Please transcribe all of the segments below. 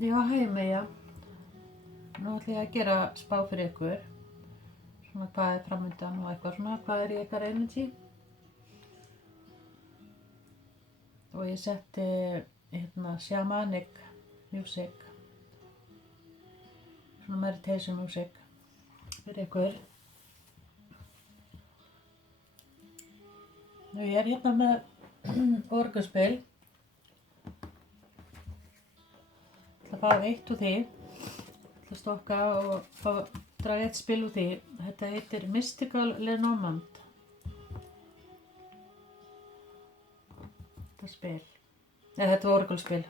Já, hei Maya. Nú ætla ég að gera spá fyrir ykkur. Svona hvað er framöndan og eitthvað svona, hvað er í ykkar energy. Og ég setti shamanic music, svona meditation music fyrir ykkur. Og ég er hérna með orgelspil. Það ætla að fara eitt úr því. Ætla að stokka og draga eitt spil úr því. Þetta heitir Mystical Lenormand. Þetta spil. Þetta var orgelspil.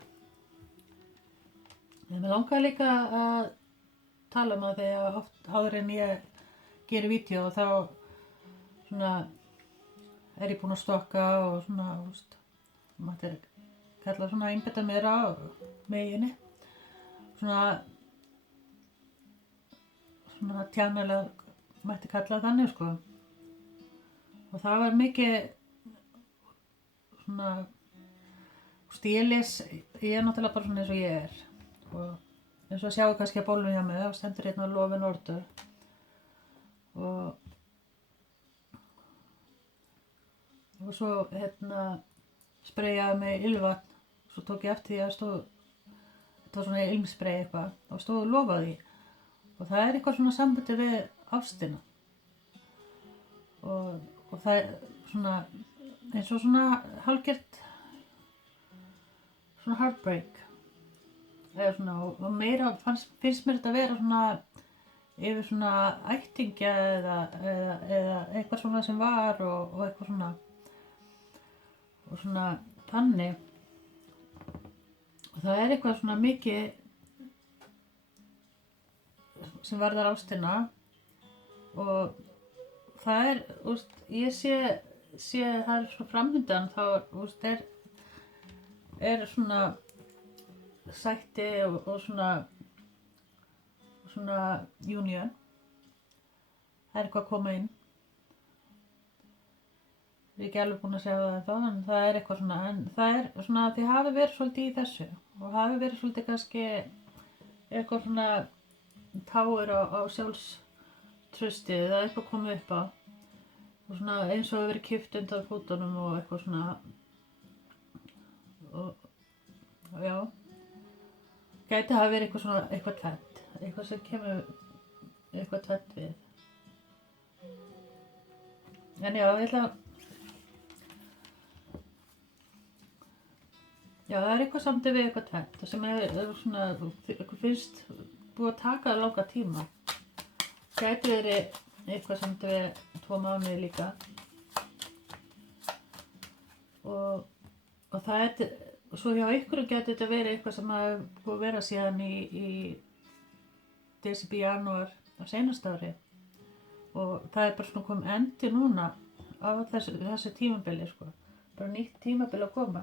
En mér langaði líka að tala um það þegar oft áður en ég geri vídeo og þá svona er ég búin að stokka og svona, maður kalla svona einbetta mér á meginni. Svona tjánalega mætti kalla þannig sko. Og það var mikið svona, ég er náttúrulega bara svona eins og ég er. Og eins og sjáu kannski að bólnum hjá mig, þá stendur hérna Lofin Ordur. Og svo spreyjaði mig ylvatn, svo tók ég eftir því að þetta var svona ilmsprey eitthvað og stóð og lofaði. Og það er eitthvað svona sambandi við ástina. Og það er svona eins og svona hálfgert svona heartbreak. Eða svona, og meira finnst mér þetta vera svona yfir svona ættingja eða eitthvað svona sem var og eitthvað svona og svona þannig. Og það er eitthvað svona mikið sem varðar ástina og það er, ég sé það er svona framöndan þá, er svona sætti og svona union. Það er eitthvað að koma inn. Ég er ekki alveg búin að segja það ennþá, en það er eitthvað svona, en það er svona að þið hafi verið svolítið í þessu og hafi verið svolítið kannski eitthvað svona táir á sjálfstrustið eða eitthvað komið upp á og svona eins og að verið kippt undan fótunum og eitthvað svona og já, gæti hafa verið eitthvað svona, eitthvað tvennt, eitthvað sem kemur eitthvað tvennt við. En já, ég ætla að já, það er eitthvað samdi við eitthvað tvennt sem er svona, eitthvað finnst búið að taka langa tíma. Gæti verið eitthvað samdi við 2 mánuði líka. Og það er, svo hjá ykkur gæti þetta verið eitthvað sem hafi búið að vera síðan í desember, janúar á seinasta ári. Og það er bara svona komið endi núna á þessu tímabili sko. Bara nýtt tímabil að koma.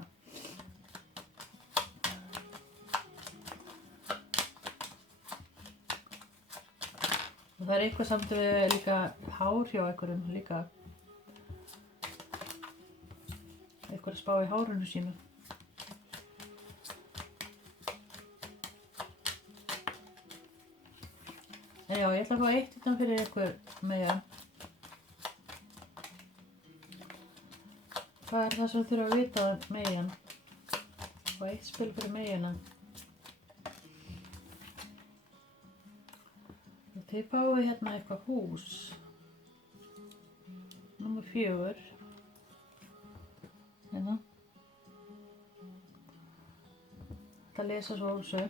Og það er eitthvað samt við líka hár hjá einhverjum líka. Einhver að spá í hárinu sínu. En já, ég ætla að fá eitt utan fyrir ykkur Maya. Hvað er það sem þurfa að vita Mayan? Og eitt spil fyrir Mayana. Þið fáið hérna eitthvað hús. Númer 4. Hérna. Þetta lesa svo þessu.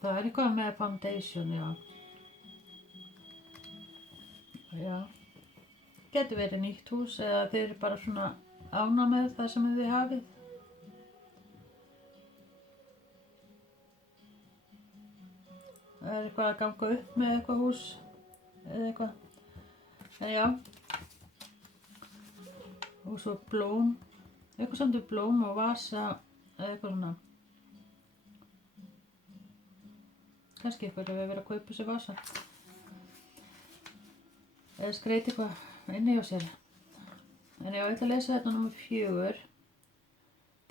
Það er eitthvað með foundation, já. Já. Gæti verið nýtt hús eða þið eru bara svona ánægð með það sem þið hafið. Það er eitthvað að ganga upp með eitthvað hús eða eitthvað. En já. Og svo blóm. Eitthvað samt blóm og vasa eða eitthvað svona. Kannski eitthvað að við verið að kaupa sér vasa. Eða skreita eitthvað inni hjá sér. En já, ég ætla að lesa þetta númer 4.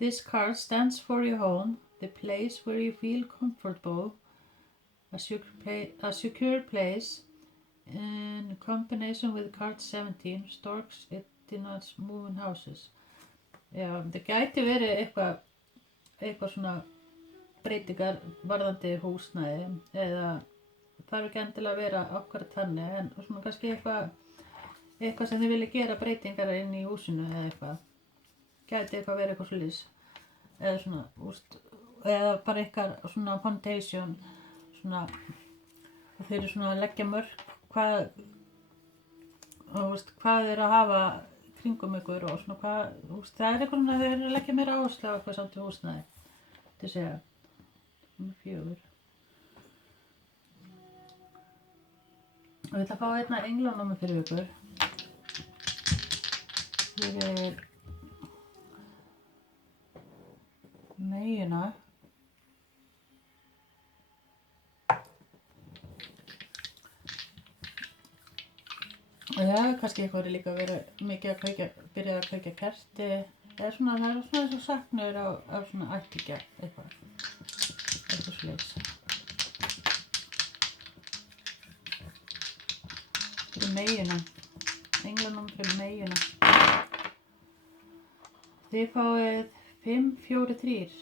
This card stands for your home, the place where you feel comfortable, a secure place in combination with card 17, storks, it denotes moving houses. Já, það gæti verið eitthvað svona breytingar varðandi húsnæði eða þarf ekki endilega að vera akkurat þannig en svona kannski eitthvað sem þið vilja gera breytingar inn í húsinu eða eitthvað. Gæti eitthvað verið eitthvað svoleiðis eða svona, eða bara eitthvað svona foundation svona þeir eru svona að leggja mörk hvað er að hafa kringum ykkur og svona hvað, það er eitthvað svona þeir eru að leggja meira áherslu á eitthvað samt í húsnæði til að segja 4. Og ég ætla að fá einna englanúmer fyrir ykkur fyrir meyjuna. Og já, kannski eitthvað er líka verið mikið að byrja að kveikja kerti eða svona, það er svona eins og saknaður á svona ættingja eitthvað svoleiðis. Fyrir meyjuna, englanúmer fyrir meyjuna. Þið fáið 5, 4, 3.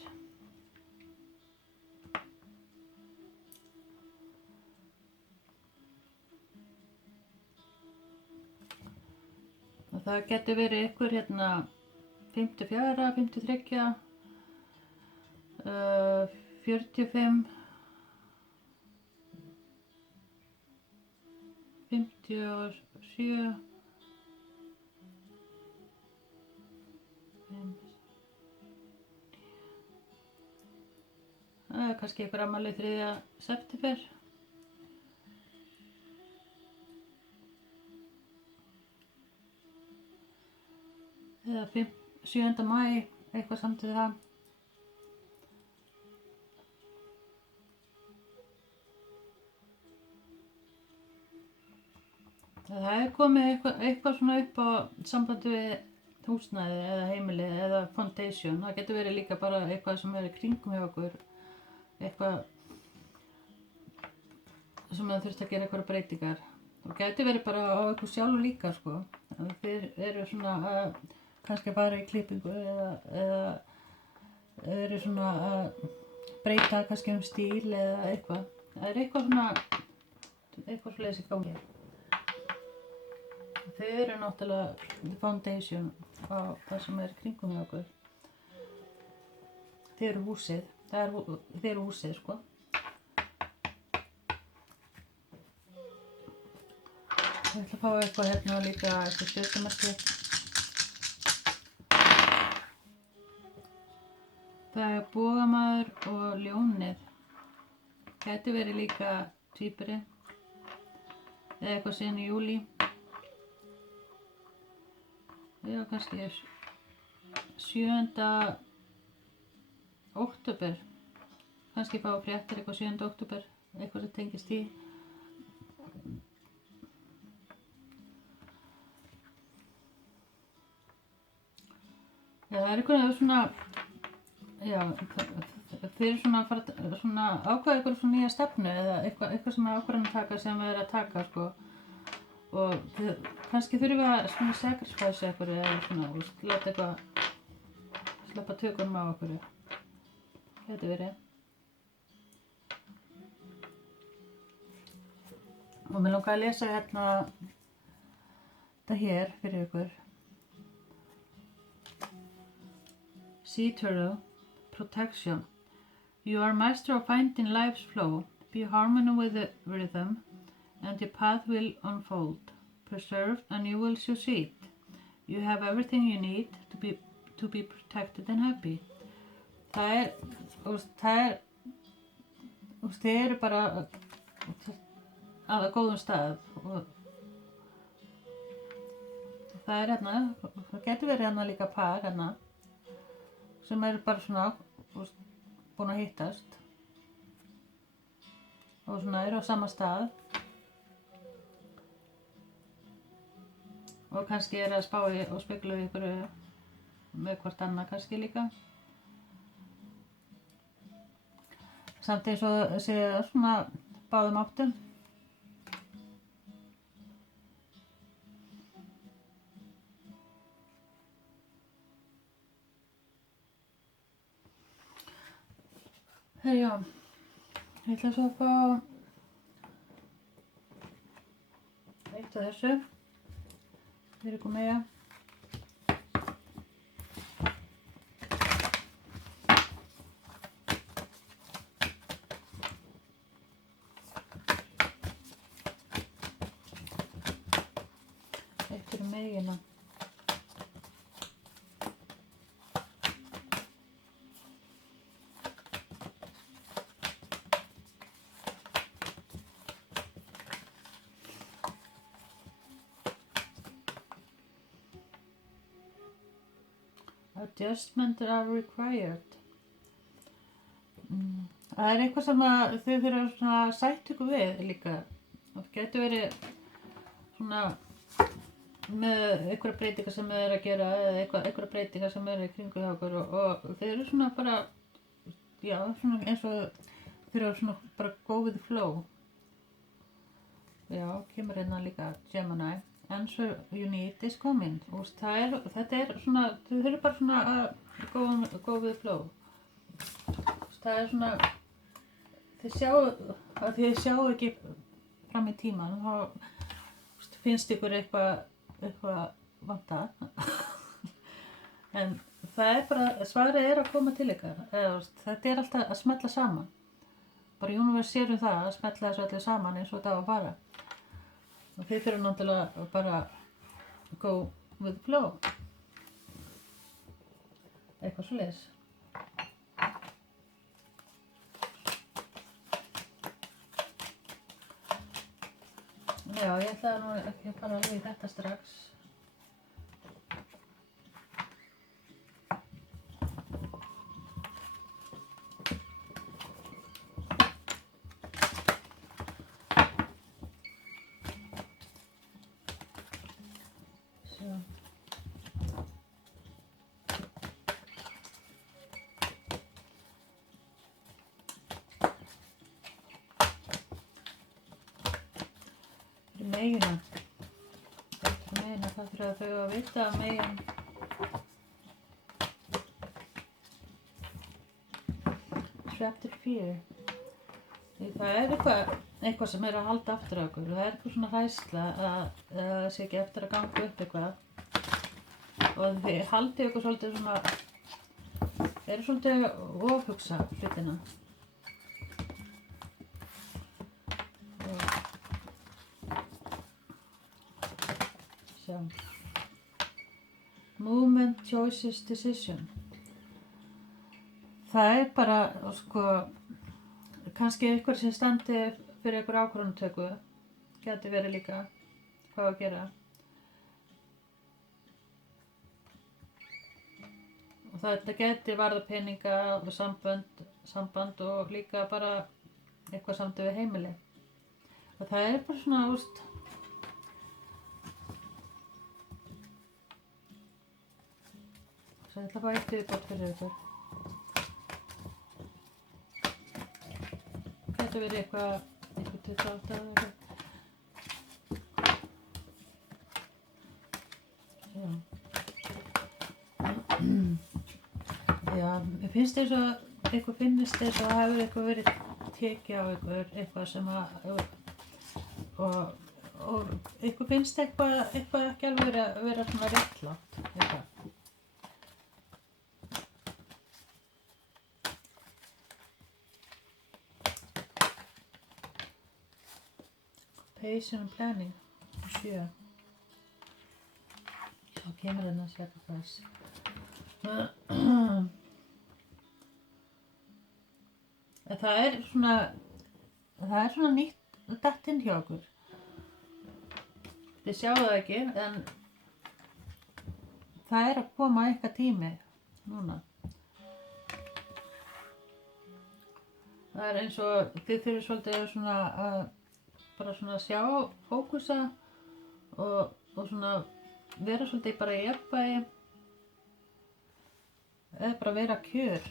Og það getur verið ykkur hérna 54, 53, 45, 57, 5. Það er kannski ykkur afmæli 3. september. Eða 7. maí, eitthvað samt við það. Það er komið eitthvað svona upp á sambandi við húsnæði eða heimili eða foundation. Það getur verið líka bara eitthvað sem er í kringum hjá okkur. Eitthvað sem það þurft að gera eitthvað breytingar. Og getur verið bara á ykkur sjálf líka sko. Þeir eru svona að kannski bara í klippingu eða eru svona að breyta kannski stíl eða eitthvað. Það er eitthvað svona, eitthvað svoleiðis í gangi. Þau eru náttúrulega foundation á það sem er kringum hjá okkur. Þau eru húsið, þau eru húsið sko. Ég ætla að fá eitthvað hérna líka, eitthvað stjörnumerki. Það er bogamaður og ljónið. Gæti verið líka tvíburi eða eitthvað síðan í júlí. Já, kannski 7. október. Kannski fá fréttir eitthvað 7. október, eitthvað sem tengist í. Já, það er eitthvað svona, já, þeir eru svona að fara svona ákveða eitthvað svona nýja stefnu eða eitthvað svona ákvarðanataka sem við erum að taka sko. Og kannski þurfum við að svona sacrifice eitthvað eða svona, láta eitthvað sleppa tökunum á okkur. Gæti verið. Og mér langar að lesa hérna þetta hér fyrir ykkur. Sea turtle, protection. You are master of finding life's flow. Be harmony with the rhythm, and your path will unfold. Preserve, and you will succeed. You have everything you need to be protected and happy. Það eru bara að góðum stað. Og það er hérna, það getur verið hérna líka par hérna. Sem eru bara svona búin að hittast og svona eru á sama stað og kannski eru að spá og spekla ykkur með hvort annað kannski líka samt eins og sé svona báðum áttum. Já, ég ætla svo að fá eitt af þessu fyrir ykkur meja. Eitt fyrir megina. Adjustments are required. Það eitthvað sem að þau þurfa að sætta ykkur við líka. Það getur verið svona með einhverja breytingar sem þau að gera eða einhverja breytingar sem í kringu hjá okkur og þau eru svona bara, já, svona eins og þau eru svona bara go with the flow. Já, kemur hérna líka Gemini. Answer you need is coming. Þetta svona, þau þurfa bara svona að go with the flow. Það svona, þið sjáu ekki fram í tíman, þá finnst ykkur eitthvað vantað. En það bara, svarið að koma til ykkar. Þetta alltaf að smella saman. Bara universe sér það, að smella þessu allir saman eins og þetta á að fara. Og þið þurfum náttúrulega bara go with the flow. Eitthvað svoleiðis. Já, ég ætlaði nú ekki að fara alveg í þetta strax. Megina. Það þurfa þau að vita að megin. Chapter 4. Það eitthvað sem að halda aftur á okkur. Það eitthvað svona hræðsla að það sé ekki eftir að ganga upp eitthvað. Og þið haldið ykkur svolítið svona, eru svolítið ofhugsa hlutina. Movement, choices, decision. Það bara, sko, kannski einhver sem standi fyrir einhver ákvörðunartöku, geti verið líka hvað að gera. Og þetta geti varða peninga, samband og líka bara eitthvað samtöð við heimili. Og það bara svona, Svo ég ætla að fá eitt viðbót fyrir ykkur. Þetta verið eitthvað 28 eða eitthvað. Já, mér finnst þess að ykkur finnist þess að það hefur eitthvað verið tekið á ykkur, eitthvað sem að, og ykkur finnst eitthvað ekki alveg vera svona réttlátt, eitthvað. Patient and planning, 7. Svo kemur þarna sacrifice. Það svona nýtt datt inn hjá okkur. Þið sjáu það ekki, en það að koma eitthvað tími núna. Það eins og þið þurfið svolítið svona að bara svona sjá, fókusa og svona vera svolítið bara í jafnvægi eða bara vera kjör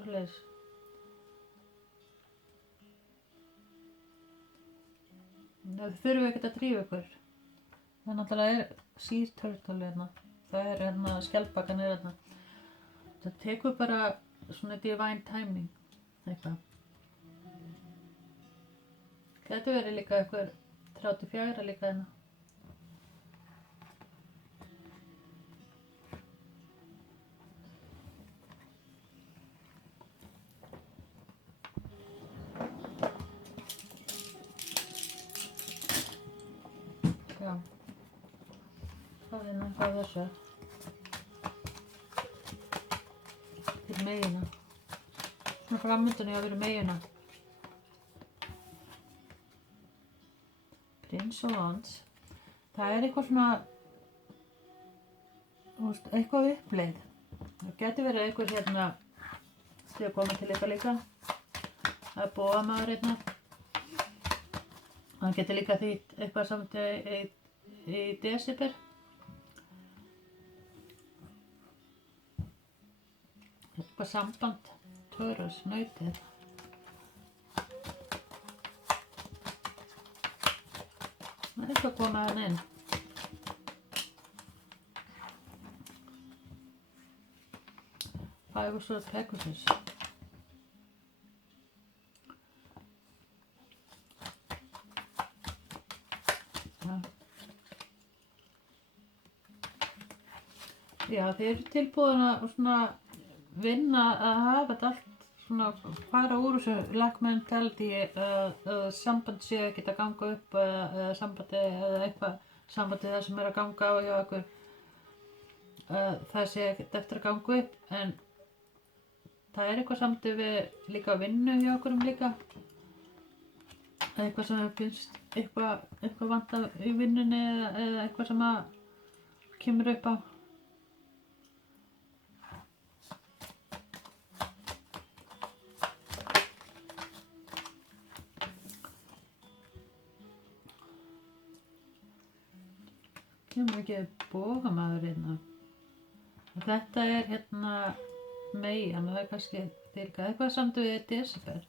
eitthvað svoleiðis. Þið þurfum ekkert að drífa ykkur. Það náttúrulega sea turtle hérna. Það hérna, skjaldbakan hérna. Það tekur bara svona divine timing, eitthvað. Gæti verið líka eitthvað 34 líka hérna. Já. Það hérna eitthvað þessu. Fyrir megina. Svona frammyndunni að vera megina. Prince of Wands. Það eitthvað svona, eitthvað uppleið. Það geti verið eitthvað hérna til að koma til ykkar líka. Það bóamaður hérna. Það geti líka þýtt eitthvað samt í desember. Eitthvað samband, Taurus, nautið. Það eitthvað koma hann inn. Five of Swords, Pegasus. Já, þið eru tilbúin að svona vinna að hafa þetta allt svona fara úr þessu lack mentality að samband sé ekki að ganga upp eða sambandi eða eitthvað sambandi það sem að ganga á hjá okkur það sé ekkert eftir að ganga upp en það eitthvað sambandi við líka vinnu hjá okkur líka eitthvað sem finnst eitthvað vanta í vinnunni eða eitthvað sem að kemur upp á. Kemur ekki bógamaður hérna. Þetta hérna Meian og það kannski eitthvað samt við desember.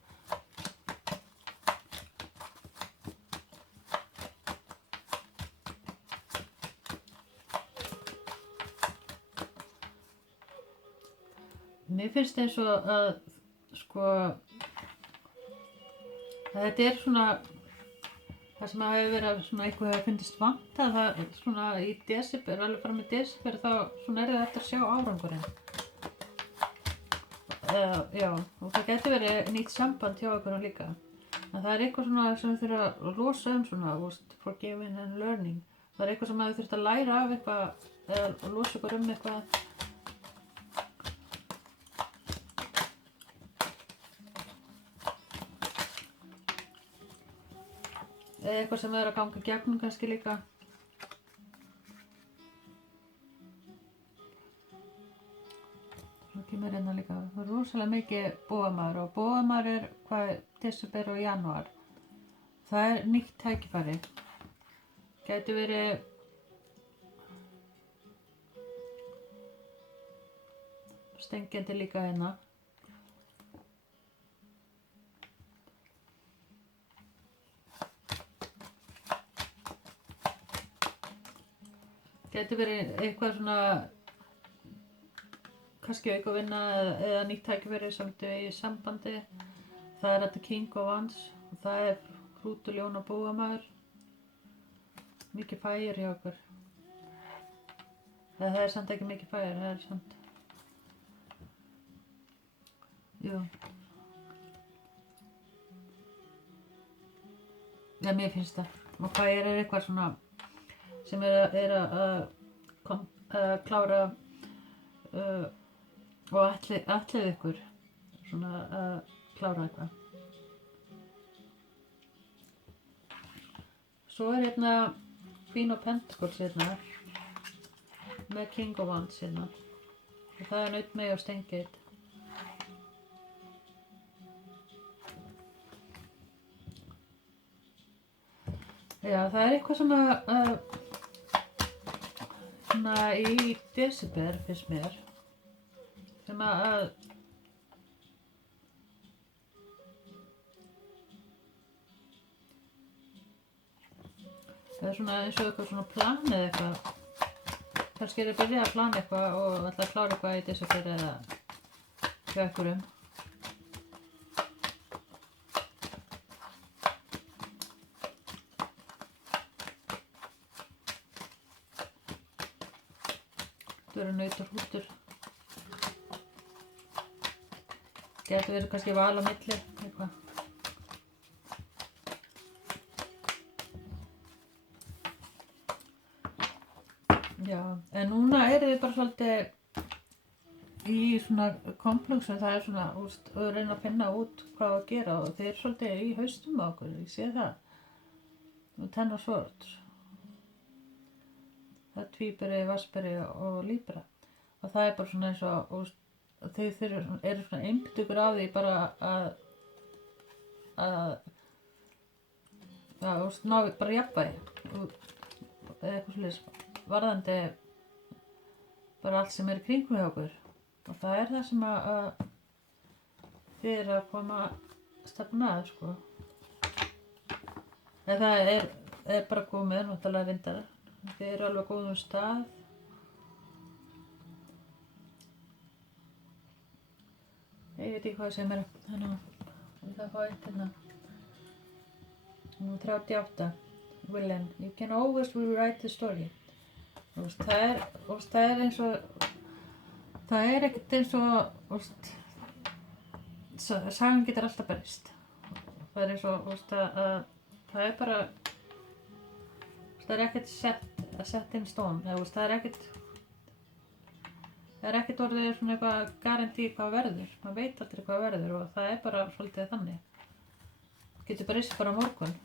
Mér finnst eins og að sko að þetta svona það sem að hefur verið svona eitthvað hefur finnist vanta það svona í desember, alveg fram í desember þá svona það eftir að sjá árangurinn. Já, og það getur verið nýtt samband hjá okkur líka. En það eitthvað svona sem við þurfum að losa svona, forgiving and learning. Það eitthvað sem við þurfum að læra af eitthvað eða losa okkur eitthvað. Eða eitthvað sem er að ganga gegnum kannski líka. Svo kemur hérna líka, það rosalega mikið bógamaður og bógamaður hvað desember og janúar. Það nýtt tækifæri. Gæti verið stengjandi líka hérna. Gæti verið eitthvað svona kannski aukavinna eða nýtt tækifæri samt í sambandi. Það þetta King of Wands og það hrútur, ljón og bógamaður. Mikið fire hjá okkur. Það samt ekki mikið fire, það samt jú. Já, mér finnst það. Og fire eitthvað svona sem að klára og ætlið ykkur svona að klára eitthvað. Svo hérna Queen of Pentacles hérna með King of Wands hérna og það nautmegi og Steingate. Já, það eitthvað sem að svona í desember finnst mér sem að Það er svona eins og eitthvað svona plan eða eitthvað. Kannski er ég að byrja að plana eitthvað og ætla að klára eitthvað í desember eða hjá einhverjum. Það eru nautar hútur. Getur verið kannski val á milli eitthvað. Já, en núna eru þið bara svolítið í svona komplexum, það er svona, og reyna að finna út hvað að gera og þið eru svolítið í haustum á okkur, ég sé það. Og Ten of Swords. Það er tvíburi, vatnsburi og líbra. Og það er bara svona eins og þið eru svona einbitugur á því bara að ná bara jafnvægi eða eitthvað svolítið varðandi bara allt sem er í kringum hjá okkur. Og það er það sem að þið eru að koma stefna að, sko. En það er bara komið, náttúrulega reyndar. Þið eru alveg á góðum stað. Ég veit ekki hvað sem er, þannig að ég þarf að fá eitt hérna. Nú 38. Willen, you can always rewrite the story. Það er eins og, það er ekkert eins og, sagan getur alltaf breyst. Það er eins og, að það er bara, það er ekkert sett in stone, það er ekkert orðið svona eitthvað garantí hvað verður, maður veit aldrei hvað verður og það er bara svolítið þannig. Getur breyst bara á morgun.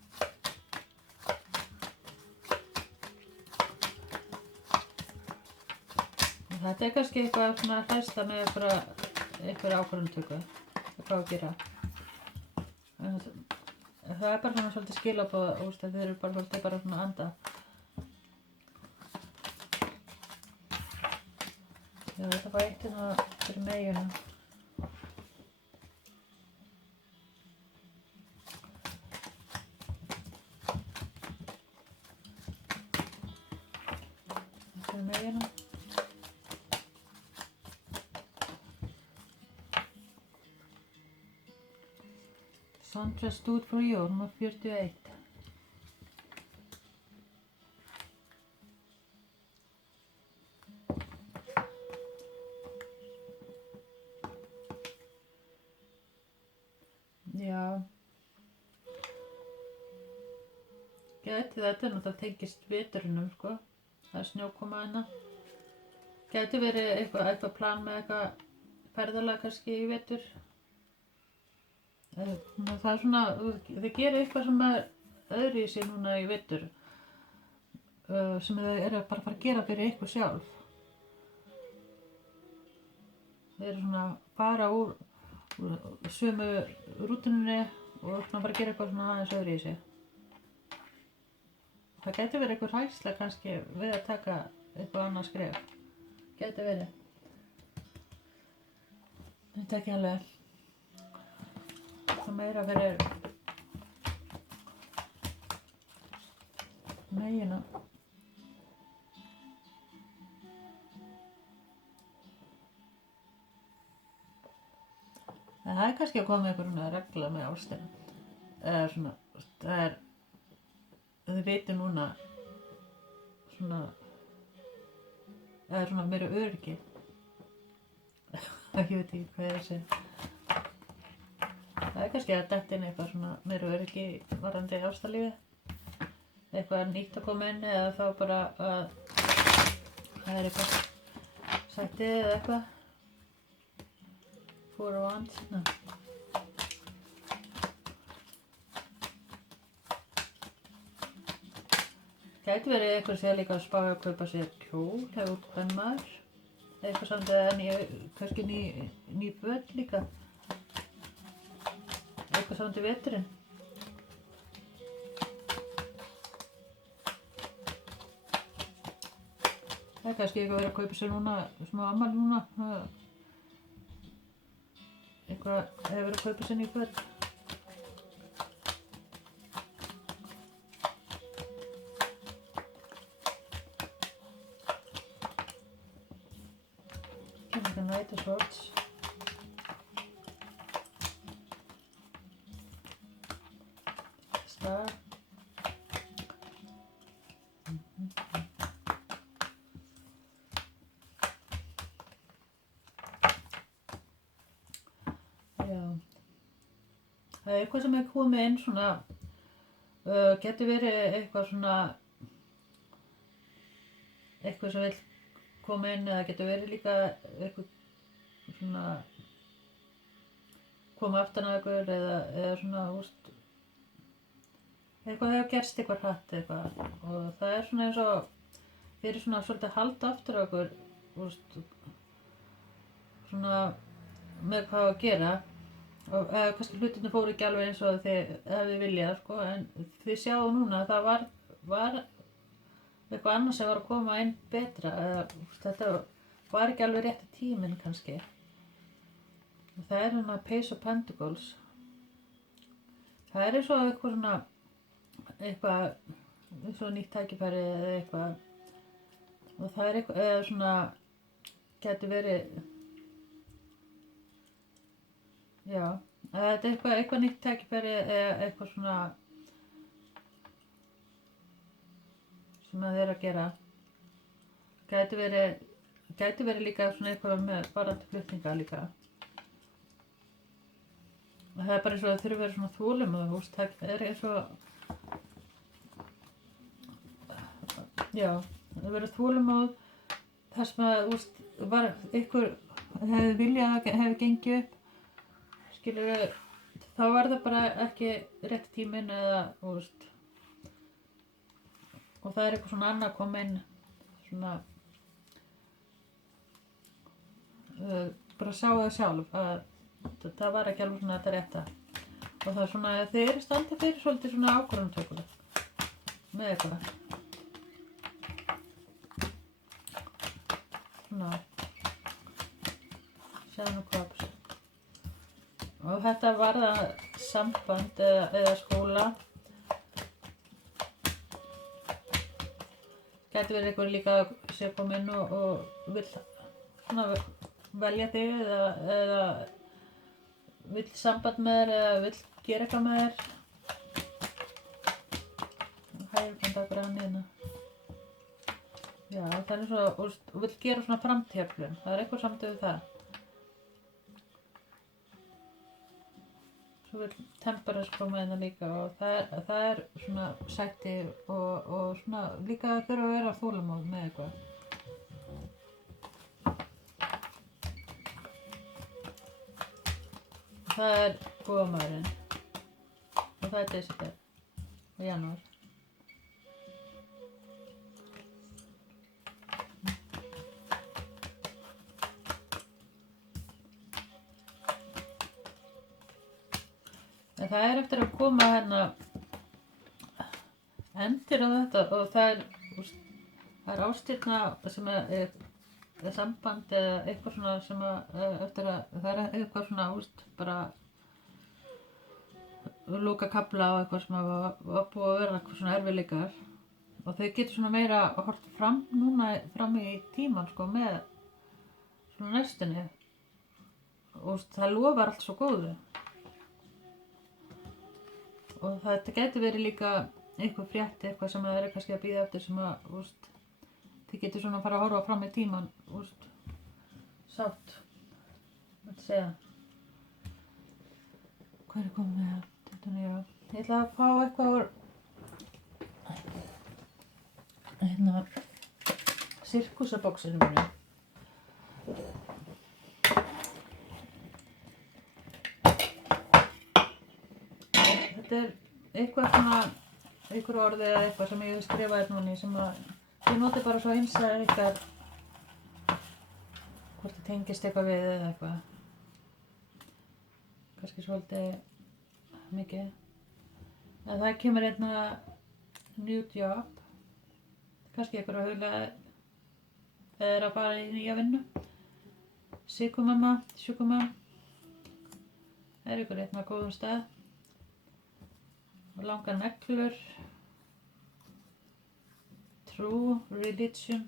Þetta er kannski eitthvað svona hræðsla með einhverja ákvörðunartöku, hvað að gera. Það er bara svona svolítið skilaboð, þið eru bara svolítið bara svona að anda. Ég veit að fá eitt hérna fyrir meginu. Fyrir meginu. Sandra stood for you, nummer 41. Já. Gæti þetta náttúrulega tengist veturunum, sko. Það er snjókoma hérna. Gæti verið eitthvað plan með eitthvað ferðalag kannski í vetur. Það er svona, þið gerir eitthvað sem er öðru í sig núna í vetur sem þið eru bara að fara að gera fyrir ykkur sjálf. Þið eru svona að fara úr sömu rútunni og svona bara að gera eitthvað svona aðeins öðru í sig. Það gæti verið eitthvað hræðsla kannski við að taka eitthvað annað skref. Gæti verið. Þetta er ekki alveg. Það meira fyrir megina. Það er kannski að koma einhverjum regla með ástina. Eða svona, það er, þið veitir núna svona, það er svona meira öryggi. Ég veit ekki hvað ég sé. Það er kannski að detta inn eitthvað svona meira öryggi varðandi ástarlífið. Eitthvað nýtt að koma inn eða þá bara að það er eitthvað sættið eða eitthvað. Four of Wands. Gæti verið eitthvað sem líka að spája að kaupa sér kjól eða út kvenmaður. Eitthvað samt eða kannski ný föt líka. Eitthvað samt í veturinn. Það er kannski eitthvað verið að kaupa sér núna, smá afmæli núna. Eitthvað hefur verið að kaupa sér ný föt. Like a knight of swords. Star. Já. Það er eitthvað sem er komið inn svona, getur verið eitthvað svona, eitthvað sem vil koma inn eða getur verið líka eitthvað svona koma aftan að ykkur eða svona, úst, eitthvað hefur gerst eitthvað hratt eitthvað og það er svona eins og fyrir svona svolítið að halda aftur á ykkur, úst, svona með hvað að gera og kannski hlutirnir fóru ekki alveg eins og þið hefði viljað sko, en þið sjáu núna að það var eitthvað annað sem var að koma inn betra eða þetta var ekki alveg rétti tíminn kannski. Það er hérna Page of Pentacles. Það er eins og eitthvað svona, eitthvað eins og nýtt tækifæri eða eitthvað og það er eitthvað, eða svona, getur verið, já, þetta er eitthvað nýtt tækifæri eða eitthvað svona sem að þið er að gera. Gæti verið líka svona eitthvað með varandi flutninga líka. Það er bara eins og það þurfi að vera svona þolinmóð, það er eins og, já, það verður þolinmóð þar sem að, var ykkur hefði viljað að hefði gengið upp, skilurðu, þá var það bara ekki rétt tíminn eða, og það er eitthvað svona annað að koma inn, svona, bara sá það sjálf að það var ekki alveg svona þetta rétta og það er svona að þeir eru standið fyrir svolítið svona ákvörðunartöku með eitthvað svona Seven of Cups og þetta var það samband eða skóla gæti verið eitthvað líka sem kom inn og vill svona velja þig eða vill samband með þér eða vill gera eitthvað með þér. Hægir bara hann hérna. Já, það er svo, og vill gera svona framtíðarplön. Það er eitthvað samt við það. Svo vill Temperance koma hérna líka og það er svona sætti og svona líka þurfa að vera þolinmóð með eitthvað. Það er góðamaðurinn og það er desember og janúar. En það er eftir að koma hérna endir á þetta og það er ástirna sem er samband eða eitthvað svona sem að eftir að það er eitthvað svona bara loka kafla á eitthvað sem var búið að vera eitthvað svona erfiðleikar og þau getur svona meira hort fram núna fram í tíman sko með svona næstunni og það lofar allt svo góðu og þetta getur verið líka eitthvað frétt eitthvað sem það er kannski að bíða eftir sem að þið getur svona að fara að horfa fram í tíman, sátt, hvað segja. Hvað er komið með þetta? Ég ætla að fá eitthvað úr, hérna, sirkusabóksinu mínu. Þetta er eitthvað svona, einhver orði eða eitthvað sem ég hef skrifað núna sem að ég noti bara svo eins að eitthvað hvort það tengist eitthvað við eða eitthvað kannski svolítið mikið en það kemur hérna new job kannski eitthvað að hugla eða að fara í nýja vinnu sykumamma, sjúkumamma er ykkur hérna á góðum stað og langar neglur True religion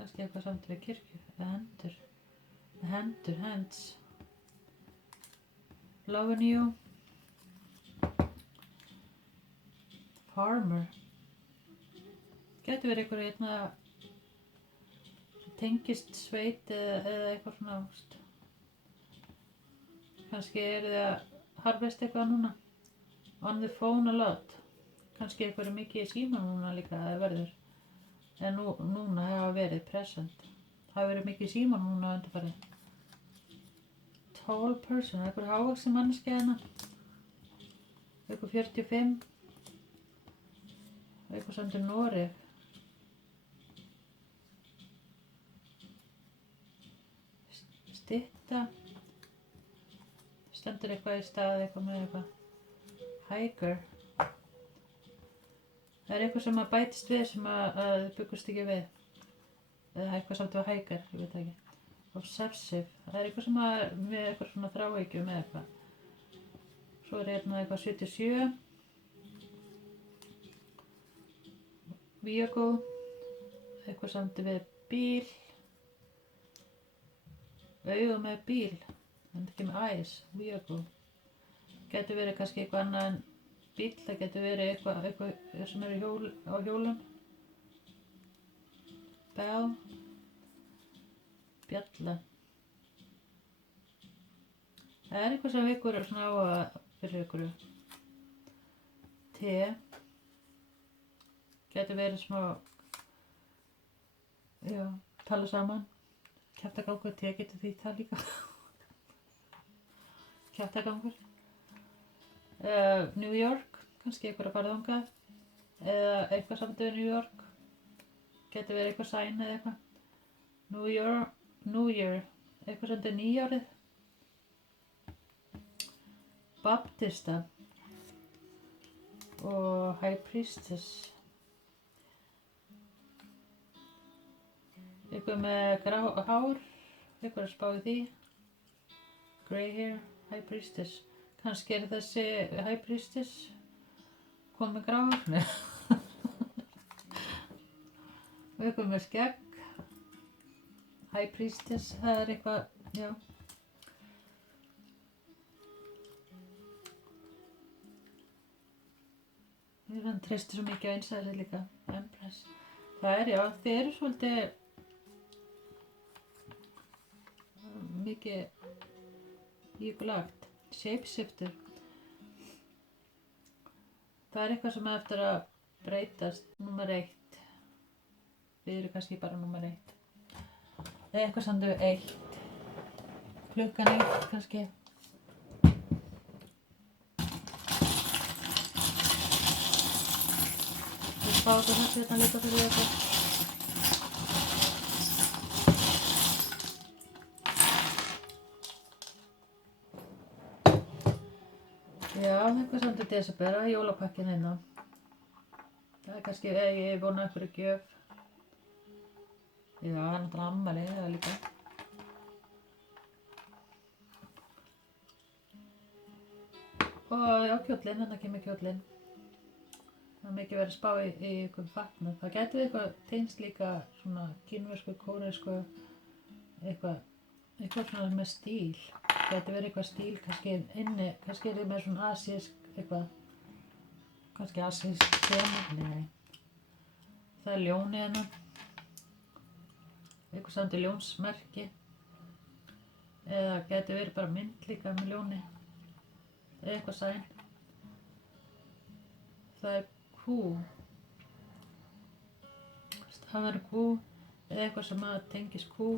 kannski eitthvað samt við kirkju, hands, loving you, farmer, getur verið einhver hérna tengist sveit eða eitthvað svona, kannski þið að harvesta eitthvað núna, on the phone a lot, kannski eitthvað mikið í síma núna líka það verður, en núna hafa verið present, hafa verið mikið í síma núna undanfarið. Tall person, eitthvað hávaxin manneskja hérna, eitthvað 45, eitthvað sendur Noreg. Stytta, stendur eitthvað í stað, eitthvað með eitthvað. Hiker. Það eitthvað sem að bætist við sem að byggust ekki við. Eða eitthvað samt við hiker, ég veit ekki. Obsessive, það eitthvað sem að með eitthvað svona þráhyggju með eitthvað. Svo hérna eitthvað 77. Vehicle, eitthvað samt við bíl. Auga með bíl, en ekki með eyes, vehicle. Getur verið kannski eitthvað annað en bíl, það getur verið eitthvað sem er á hjólum. Bell, bjalla. Það eitthvað sem ykkur er svona áhuga fyrir ykkur. Te, getur verið smá, já, tala saman. Kjaftagangur, te getur því það líka. Kjaftagangur. New York, kannski eitthvað að fara þangað. Eða eitthvað samt við New York. Getur verið eitthvað sæn eða eitthvað. New Year, eitthvað samt nýjárið. Baptista. Og High Priestess. Eitthvað með grá hár, eitthvað að spá í því. Grey hair, High Priestess. Kannski er þessi High Priestess komið með grá hár. Eitthvað með skegg. High Priestess, það er eitthvað, já. Hann treystir svo mikið á einsæðið líka. Empress. Það er, já, þið eru svolítið mikið í ykkur lagt. Shapeshifter. Það er eitthvað sem eftir að breytast. Númer 1. Þið eru kannski bara númer 1. Það er eitthvað sandu 1. Klukkan 1 kannski. Við spáðum þessu hérna líka fyrir þetta. Já, eitthvað samt í desember, jólapakkin hérna. Það er kannski, ég vona einhverju gjöf. Já, það er náttúrulega ammali, það er líka. Og já, kjóllinn, hérna kemur kjóllinn. Það er mikið verið að spá í ykkur fatnað. Það getur eitthvað tengst líka svona kínversku, kóresku, eitthvað svona með stíl. Getur verið eitthvað stíl kannski inni, kannski er þið með svona asísk eitthvað, kannski asísk tema, nei. Það er ljónið hérna, eitthvað samt í ljónsmerki, eða getur verið bara mynd líka með ljóni, eða eitthvað sæn. Það er kú, það verður kú, eða eitthvað sem að tengist kú,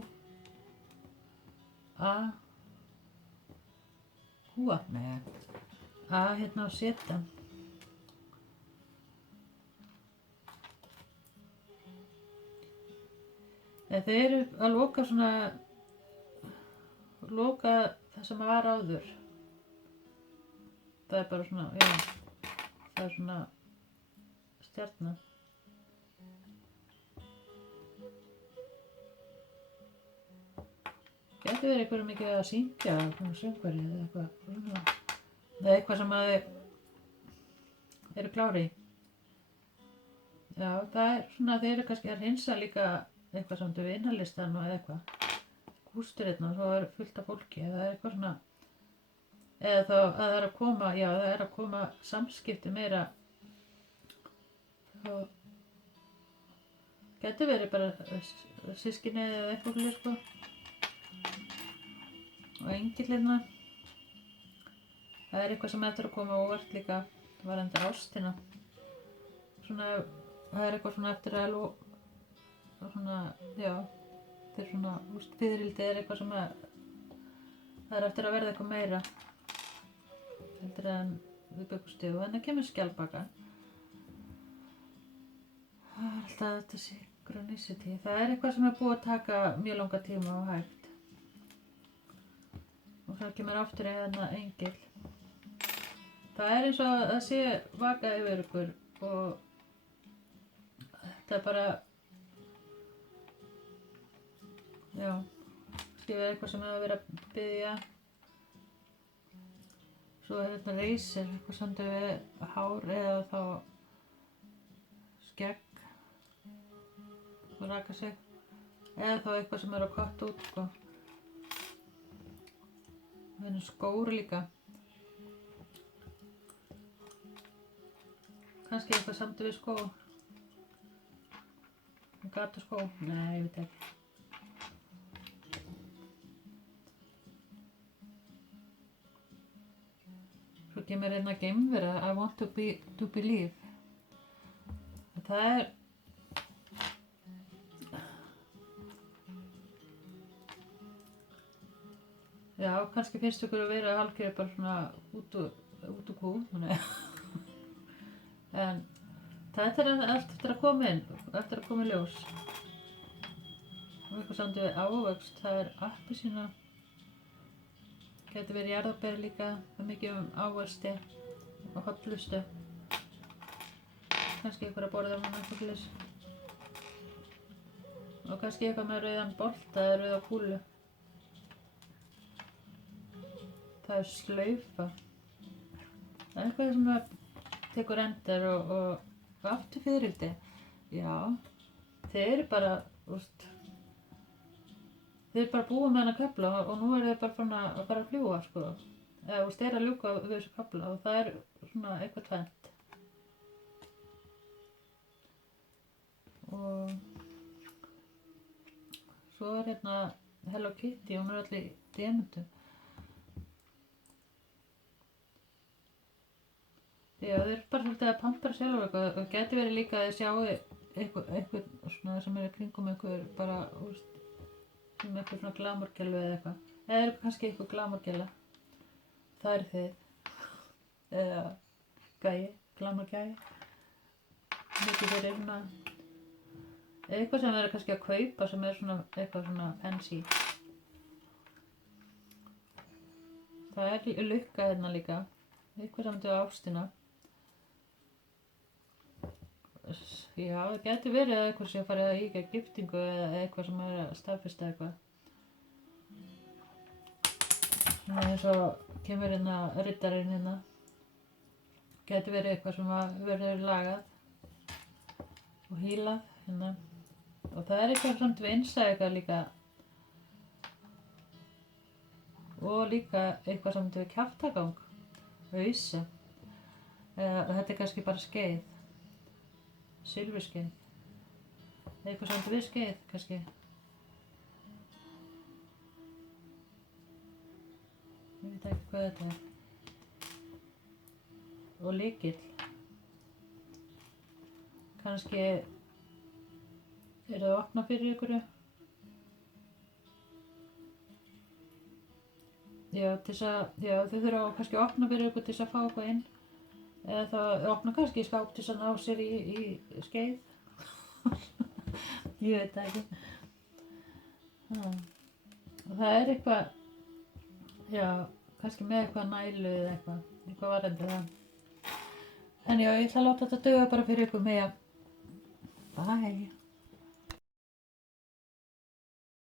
Húa, nei, hérna á setan. Þau eru að loka svona, loka það sem var áður. Það er bara svona, já, það er svona stjarna. Gæti verið eitthvað mikið að syngja, svona söngvari eða eitthvað svona. Eða eitthvað sem að eru klári í. Já, það er svona, þeir eru kannski að hreinsa líka eitthvað samt við innanlistan og eitthvað hústur hérna og svo er fullt af fólki eða eitthvað svona eða þá að það er að koma, já það er að koma samskipti meira þá getur verið bara systkini eða eitthvað sko og engill hérna það er eitthvað sem eftir að koma óvart líka varðandi ástina svona það er eitthvað svona eftir að svona já þetta er svona fiðrildi er eitthvað sem það er eftir að verða eitthvað meira heldur en við byggumst og þannig kemur skjaldbaka það er alltaf þetta synchronicity það er eitthvað sem er búið að taka mjög langa tíma og hægt og það kemur aftur í hérna engill það er eins og að það sé vaka yfir ykkur og þetta er bara já skrifa eitthvað sem hefur verið að biðja svo er hérna reisir eitthvað sendur við hár eða þá skegg og raka sig eða þá eitthvað sem er að kvarta út sko það er skór líka kannski eitthvað sendur við skó gata skó, nei ég veit ekki svo kemur hérna geimvera I want to believe það er já, kannski finnst ykkur að vera hálfgerð bara svona út úr kú en þetta er allt eftir að koma inn eftir að koma í ljós og eitthvað samt við ávöxt það er appelsína getur verið jarðarber líka það er mikið ávexti og hollustu kannski eitthvað að borða með eitthvað og kannski eitthvað með rauðan bolta eða rauða kúlu það er slaufa það er eitthvað sem tekur endur og aftur fiðrildi já, þeir eru bara þeir eru bara búið með hana kafla og nú eru þeir bara fann að fara að fljúga sko eða þeir eru að ljúka við þessu kafla og það er svona eitthvað tvennt og svo er hérna Hello Kitty hún er allir í demöntum já, þeir eru bara svolítið að pampera sjálf eitthvað og geti verið líka að þið sjáu eitthvað svona sem er kringum eitthvað bara, sem eitthvað svona glamurgelu eða eitthvað eða kannski eitthvað glamurgela það er þið eða gæi, glamurgæi mikið þeir eru svona eitthvað sem þeir eru kannski að kaupa sem er svona eitthvað svona fancy það er lukka hérna líka eitthvað samt við ástina já, það getur verið að eitthvað sé að fara að íkja giftingu eða eitthvað sem er að staðfesta eitthvað eins og kemur hérna riddarinn hérna getur verið eitthvað sem verður lagað og hýlað hérna og það er eitthvað samt við innsæðingar líka og líka eitthvað samt við kjaftagang ausa þetta er kannski bara skeið silfurskeið eitthvað samt við skeið kannski ég veit ekki hvað þetta er og lykill kannski er það að opna fyrir ykkur já, til þess að já, þau þurfa kannski að opna fyrir ykkur til þess að fá eitthvað inn eða það opna kannski í skáp til þess að ná sér í skeið ég veit það ekki og það er eitthvað já, kannski með eitthvað nælu eða eitthvað varandi það en já, ég ætla að láta þetta duga bara fyrir ykkur með bye